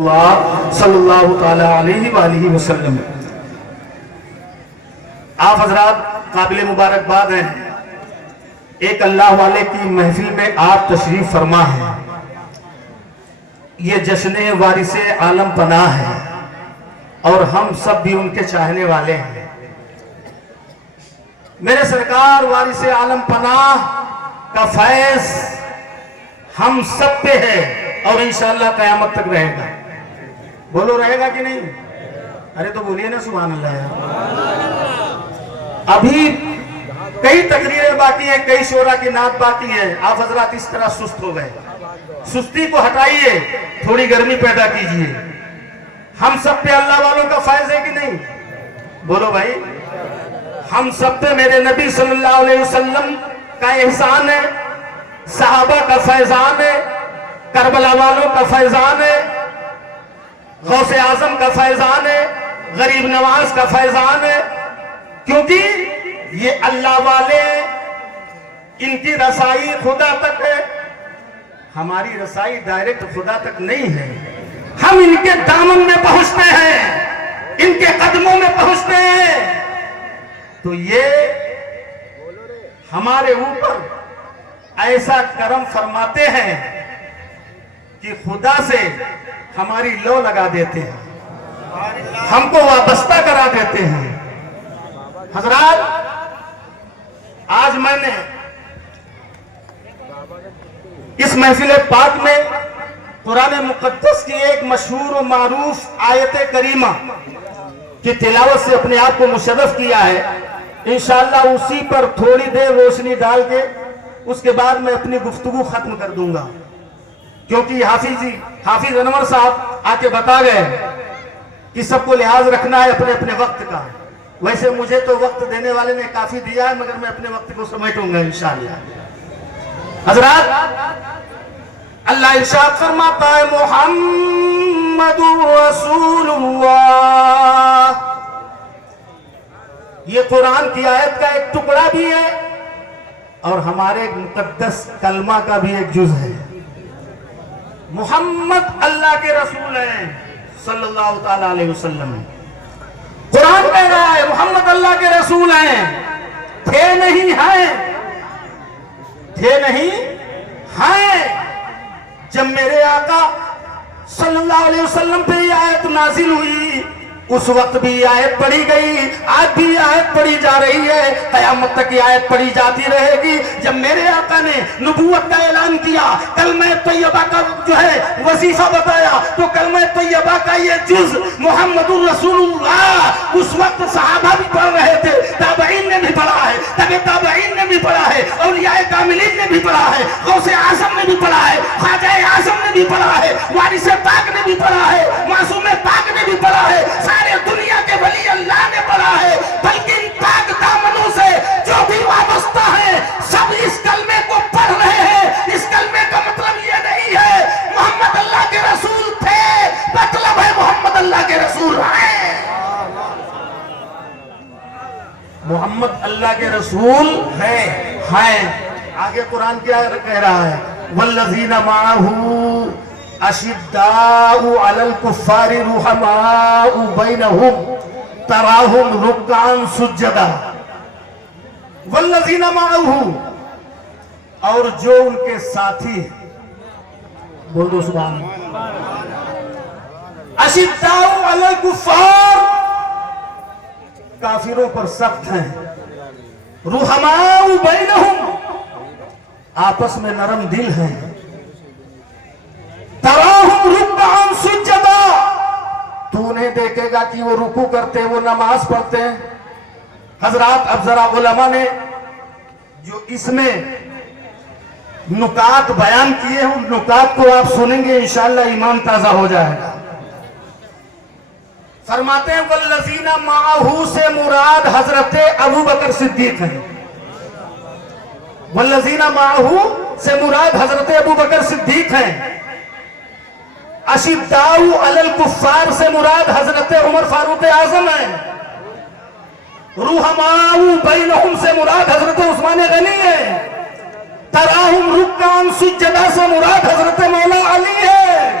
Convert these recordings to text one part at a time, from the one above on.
اللہ صلی اللہ تعالی علیہ وآلہ وسلم۔ آپ حضرات قابل مبارکباد ہیں، ایک اللہ والے کی محفل میں آپ تشریف فرما ہیں۔ یہ جشن وارث عالم پناہ ہے اور ہم سب بھی ان کے چاہنے والے ہیں۔ میرے سرکار وارث عالم پناہ کا فیض ہم سب پہ ہے اور انشاءاللہ قیامت تک رہے گا۔ بولو رہے گا کہ نہیں؟ ارے تو بولیے نا سبحان اللہ ہے۔ ابھی کئی تقریریں باقی ہیں، کئی شعرا کی نعت باقی ہے۔ آپ حضرات اس طرح سست ہو گئے، سستی کو ہٹائیے، تھوڑی گرمی پیدا کیجئے۔ ہم سب پہ اللہ والوں کا فیض ہے کہ نہیں؟ بولو بھائی، ہم سب پہ میرے نبی صلی اللہ علیہ وسلم کا احسان ہے، صحابہ کا فیضان ہے، کربلا والوں کا فیضان ہے، غوث اعظم کا فیضان ہے، غریب نواز کا فیضان ہے، کیونکہ یہ اللہ والے، ان کی رسائی خدا تک ہے، ہماری رسائی ڈائریکٹ خدا تک نہیں ہے۔ ہم ان کے دامن میں پہنچتے ہیں، ان کے قدموں میں پہنچتے ہیں، تو یہ ہمارے اوپر ایسا کرم فرماتے ہیں کہ خدا سے ہماری لو لگا دیتے ہیں، ہم کو وابستہ کرا دیتے ہیں۔ حضرات، آج میں نے اس محفل پاک میں قرآن مقدس کی ایک مشہور و معروف آیت کریمہ کی تلاوت سے اپنے آپ کو مشرف کیا ہے۔ انشاءاللہ اسی پر تھوڑی دیر روشنی ڈال کے اس کے بعد میں اپنی گفتگو ختم کر دوں گا، کیونکہ حافظ انور صاحب آ کے بتا گئے کہ سب کو لحاظ رکھنا ہے اپنے اپنے وقت کا۔ ویسے مجھے تو وقت دینے والے نے کافی دیا ہے، مگر میں اپنے وقت کو سمیٹوں گا انشاءاللہ۔ حضرات، اللہ ارشاد فرماتا ہے محمد رسول اللہ۔ یہ قرآن کی آیت کا ایک ٹکڑا بھی ہے اور ہمارے مقدس کلمہ کا بھی ایک جز ہے۔ محمد اللہ کے رسول ہیں صلی اللہ تعالی علیہ وسلم۔ قرآن کہہ رہا ہے محمد اللہ کے رسول ہیں، تھے نہیں ہیں، تھے نہیں ہیں۔ جب میرے آقا صلی اللہ علیہ وسلم پہ یہ آیت نازل ہوئی، اس وقت بھی یہ آیت پڑھی گئی، آج بھی یہ آیت پڑھی جا رہی ہے، قیامت تک یہ آیت پڑھی جاتی رہے گی۔ جب میرے آقا نے نبوت کا اعلان کیا، کلمہ طیبہ کا جو ہے وظیفہ بتایا، تو کلمہ طیبہ کا یہ جز محمد الرسول اللہ اس وقت صحابہ بھی پڑھ رہے تھے، تابعین نے بھی پڑھا ہے، تبع تابعین نے بھی پڑھا ہے، اولیاء کاملین نے بھی پڑھا ہے، غوث اعظم نے بھی پڑھا ہے، خواجہ اعظم نے بھی پڑھا ہے، وارث پاک نے بھی پڑھا ہے، معصوم پاک نے بھی پڑھا ہے، سارے دنیا کے ولی اللہ نے پڑھا ہے، بلکہ ان پاک دامنوں سے جو بھی وابستہ ہے سب اس کلمے کو پڑھ رہے ہیں۔ اس کلمے کا مطلب یہ نہیں ہے محمد اللہ کے رسول تھے، مطلب ہے محمد اللہ کے رسول ہیں۔ محمد اللہ کے رسول ہیں۔ آگے قرآن کیا کہہ رہا ہے؟ والذین معہ اشداء علی الکفار رحماء بینہم تراہم رکعا سجدا۔ والذین معہ، اور جو ان کے ساتھی، بول دو سبحان اللہ، اشداء علی الکفار، کافروں پر سخت ہیں، رحماء بینہم، آپس میں نرم دل ہیں، تراہم رکعا سجدا، تو انہیں دیکھے گا کہ وہ رکوع کرتے ہیں، وہ نماز پڑھتے ہیں۔ حضرات، اب ذرا علماء نے جو اس میں نکات بیان کیے ہیں، ان نکات کو آپ سنیں گے انشاءاللہ ایمان تازہ ہو جائے گا۔ فرماتے ہیں والذین معہ سے مراد حضرت ابو بکر صدیق ہیں۔ والذین معہ سے مراد حضرت ابو بکر صدیق ہیں۔ اشداء علی الکفار سے مراد حضرت عمر فاروق اعظم ہیں۔ رحماء بینہم سے مراد حضرت عثمان غنی ہیں۔ تراہم رکعا سجدا سے مراد حضرت مولا علی ہے۔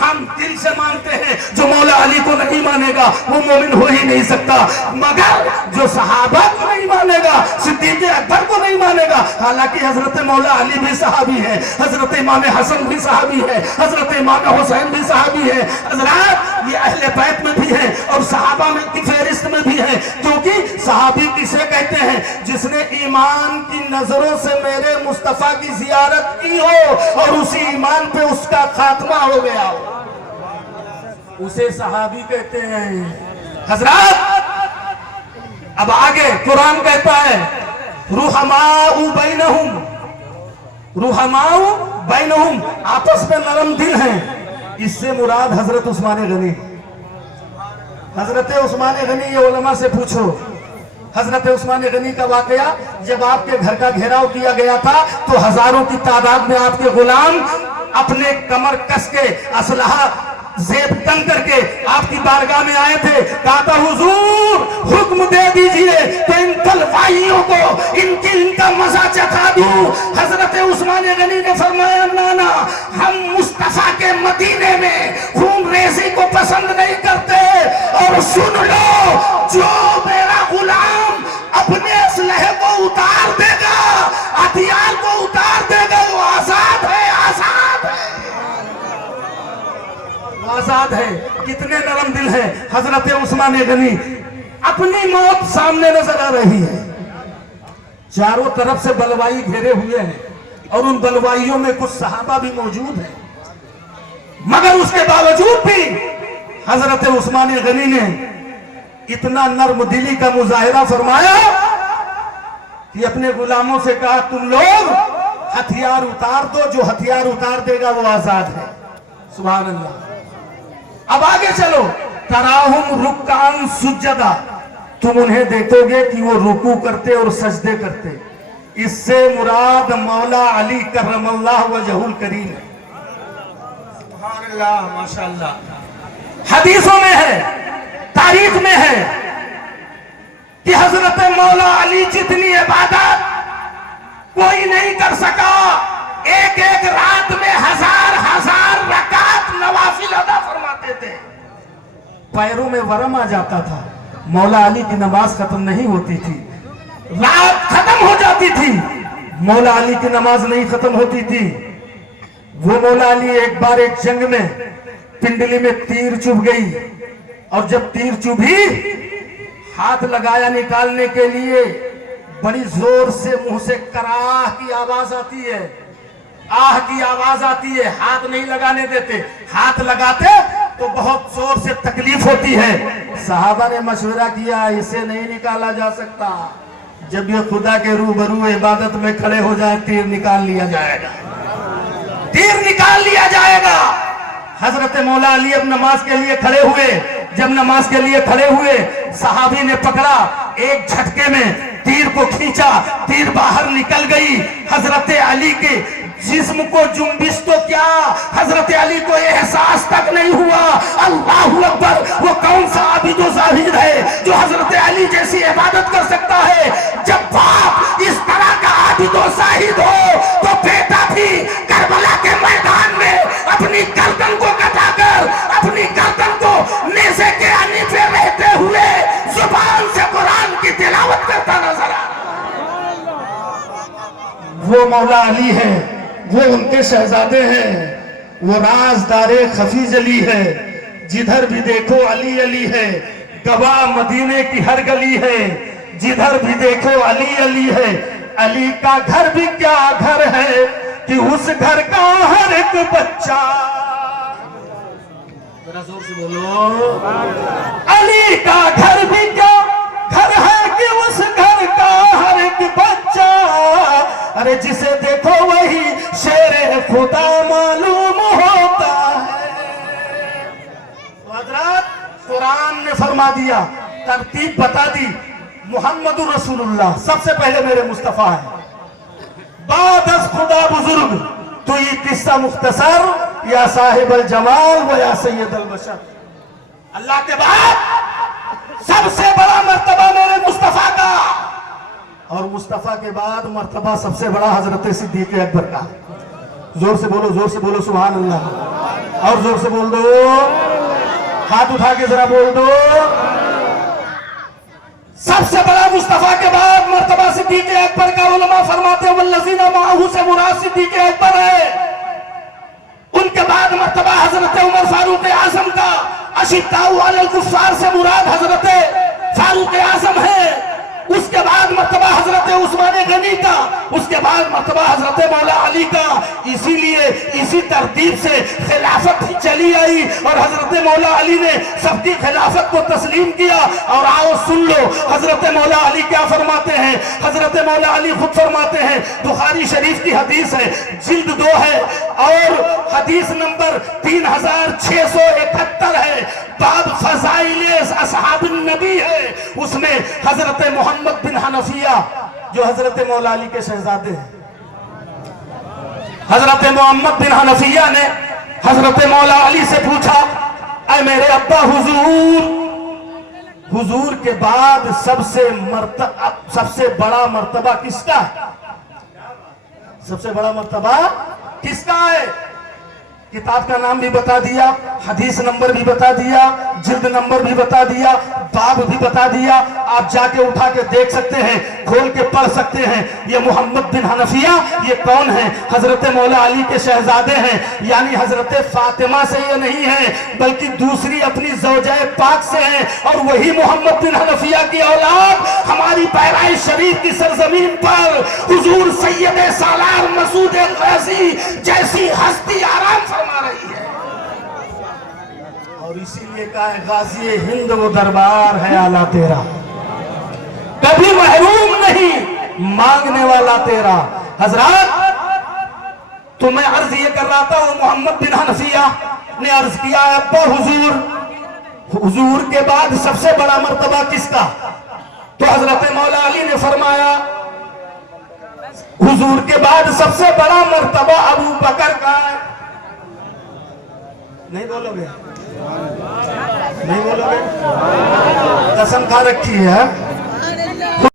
ہم دل سے مانتے ہیں, جو مولا علی کو نہیں مانے گا وہ مومن ہو ہی نہیں سکتا. مگر جو صحابہ کو نہیں مانے گا, صدیق اکبر کو نہیں مانے گا, حالانکہ حضرت مولا علی بھی صحابی ہے, حضرت امام حسن بھی صحابی ہے, حضرت امام حسین بھی صحابی ہے. حضرات یہ اہل بیت میں بھی ہے اور صحابہ میں کی فہرست میں بھی ہے, کیونکہ صحابی کسے کہتے ہیں؟ جس نے ایمان کی نظروں سے میرے مصطفیٰ کی زیارت کی ہو اور اسی ایمان پہ اس کا خاتمہ ہو گیا ہو, اسے صحابی کہتے ہیں. حضرات اب آگے قرآن کہتا ہے رحماء بینہم, رحماء بینہم, آپس میں نرم دل ہیں. اس سے مراد حضرت عثمان غنی. حضرت عثمان غنی, یہ علماء سے پوچھو, حضرت عثمان غنی کا واقعہ, جب آپ کے گھر کا گھیراؤ کیا گیا تھا تو ہزاروں کی تعداد میں آپ کے غلام اپنے کمر کس کے اسلحہ زیب تن کر کے آپ کی بارگاہ میں آئے تھے. کہا تھا حضور حکم دے دیجئے تو ان تلوائیوں کو ان کا مزہ چکھا دوں. حضرت عثمان غنی نے فرمایا نانا, ہم مصطفیٰ کے مدینے میں خون ریزی کو پسند نہیں کرتے. اور سن لو, جو میرا غلام اپنے اسلحے کو اتار دے گا, ہتھیار کو اتار دے گا, وہ آزاد ہے, آزاد ہے, آزاد ہے. کتنے نرم دل ہیں حضرت عثمان غنی. اپنی موت سامنے نظر آ رہی ہے, چاروں طرف سے بلوائی گھیرے ہوئے ہیں اور ان بلوائیوں میں کچھ صحابہ بھی موجود ہیں, مگر اس کے باوجود بھی حضرت عثمان غنی نے اتنا نرم دلی کا مظاہرہ فرمایا کہ اپنے غلاموں سے کہا تم لوگ ہتھیار اتار دو, جو ہتھیار اتار دے گا وہ آزاد ہے. سبحان اللہ. اب آگے چلو, تراہم رکعان سجدہ, تم انہیں دیکھو گے کہ وہ رکوع کرتے اور سجدے کرتے. اس سے مراد مولا علی کرم اللہ وجہ الکریم ہے. سبحان اللہ, ماشاءاللہ. حدیثوں میں ہے, تاریخ میں ہے کہ حضرت مولا علی جتنی عبادت کوئی نہیں کر سکا, ایک ایک رات میں ہزار ہزار رکعت نوافل ادا فرماتے تھے. پیروں میں ورم آ جاتا تھا, مولا علی کی نماز ختم نہیں ہوتی تھی, رات ختم ہو جاتی تھی, مولا علی کی نماز نہیں ختم ہوتی تھی. وہ مولا علی ایک بار ایک جنگ میں پنڈلی میں تیر چبھ گئی, اور جب تیر چبھی ہاتھ لگایا نکالنے کے لیے, بڑی زور سے منہ سے کراہ کی آواز آتی ہے, آہ کی آواز آتی ہے, ہاتھ نہیں لگانے دیتے, ہاتھ لگاتے تو بہت زور سے تکلیف ہوتی ہے. صحابہ نے مشورہ کیا اسے نہیں نکالا جا سکتا, جب یہ خدا کے روبرو عبادت میں کھڑے ہو جائے تیر نکال لیا جائے گا, تیر نکال لیا جائے گا. حضرت مولا علی اب نماز کے لیے کھڑے ہوئے, جب نماز کے لیے کھڑے ہوئے صحابی نے پکڑا, ایک جھٹکے میں تیر کو کھینچا, تیر باہر نکل گئی. حضرت علی کے جسم کو جنبش تو کیا, حضرت علی کو احساس تک نہیں ہوا. اللہ اکبر, وہ کون سا عابد و زاہد ہے جو حضرت علی جیسی عبادت کر سکتا ہے؟ جب باپ اس طرح کا عابد و زاہد ہو تو بیٹا بھی کربلا کے میدان میں اپنی گردن کو کٹا کر, اپنی گردن کو نیزے کے آنی پہ رہتے ہوئے زبان سے قرآن کی تلاوت کرتا نظر آ رہا. وہ مولا علی ہے, وہ ان کے شہزادے ہیں, وہ رازدار خفی جلی ہے, جدھر بھی دیکھو علی علی ہے, گواہ مدینے کی ہر گلی ہے, جدھر بھی دیکھو علی علی ہے. علی کا گھر بھی کیا گھر ہے کہ اس گھر کا ہر ایک بچہ, ذرا زور سے بولو, علی کا گھر بھی کیا گھر ہے کہ اس گھر کا ہر ایک بچہ, ارے جسے دیکھو وہی شیر خدا معلوم ہوتا ہے. حضرات قرآن نے فرما دیا, ترتیب بتا دی, محمد رسول اللہ سب سے پہلے میرے مصطفیٰ ہیں, بعد از خدا بزرگ, تو یہ قصہ مختصر, یا صاحب الجمال و یا سید البشر. اللہ کے بعد سب سے بڑا مرتبہ میرے مصطفیٰ کا, اور مصطفیٰ کے بعد مرتبہ سب سے بڑا حضرت صدیق اکبر کا. زور سے بولو سبحان اللہ، اور زور سے بول دو، ہاتھ اٹھا کے ذرا بول دو۔ سب سے بڑا مصطفیٰ کے بعد مرتبہ صدیق اکبر کا، علماء فرماتے ہیں والذین معہ سے مراد صدیق اکبر ہے۔ ان کے بعد مرتبہ حضرت عمر فاروق اعظم کا، اشداء علی الکفار سے مراد حضرت فاروق اعظم ہے۔ اس کے بعد مرتبہ حضرت عثمان غنی کا، اس کے بعد مرتبہ حضرت مولا علی کا۔ اسی لیے اسی ترتیب سے خلافت چلی آئی اور حضرت مولا علی نے سب کی خلافت کو تسلیم کیا۔ اور آؤ سن لو حضرت مولا علی کیا فرماتے ہیں۔ حضرت مولا علی خود فرماتے ہیں، بخاری شریف کی حدیث ہے، جلد 2 ہے اور حدیث نمبر 3671 ہے، باب فضائل اصحاب النبی ہے۔ اس میں حضرت محمد بن حنفیہ جو حضرت مولا علی کے شہزادے ہیں، حضرت محمد بن حنفیہ نے حضرت مولا علی سے پوچھا، اے میرے ابا حضور کے بعد سب سے بڑا مرتبہ کس کا ہے؟ سب سے بڑا مرتبہ کس کا ہے؟ کتاب کا نام بھی بتا دیا، حدیث نمبر بھی بتا دیا، جلد نمبر بھی بتا دیا، باب بھی بتا دیا۔ آپ جا کے اٹھا کے دیکھ سکتے ہیں، کھول کے پڑھ سکتے ہیں۔ یہ محمد بن حنفیہ یہ کون ہیں؟ حضرت مولا علی کے شہزادے ہیں، یعنی حضرت فاطمہ سے یہ نہیں ہیں بلکہ دوسری اپنی زوجہ پاک سے ہیں، اور وہی محمد بن حنفیہ کی اولاد ہماری پیدائش شریف کی سرزمین پر حضور سید سالار مسعود غازی جیسی ہستی آرام فرما رہی ہے۔ اور اسی لیے کہا ہے غازی ہند وہ دربار ہے اعلیٰ تیرا، کبھی محروم نہیں مانگنے والا تیرا۔ حضرات تو میں عرض یہ کر رہا تھا، وہ محمد بن حنفیہ نے عرض کیا، ابا حضور کے بعد سب سے بڑا مرتبہ کس کا؟ تو حضرت مولا علی نے فرمایا حضور کے بعد سب سے بڑا مرتبہ ابو بکر کا ہے۔ نہیں بولو گے؟ نہیں بولو گے؟ قسم کھا رکھی ہے۔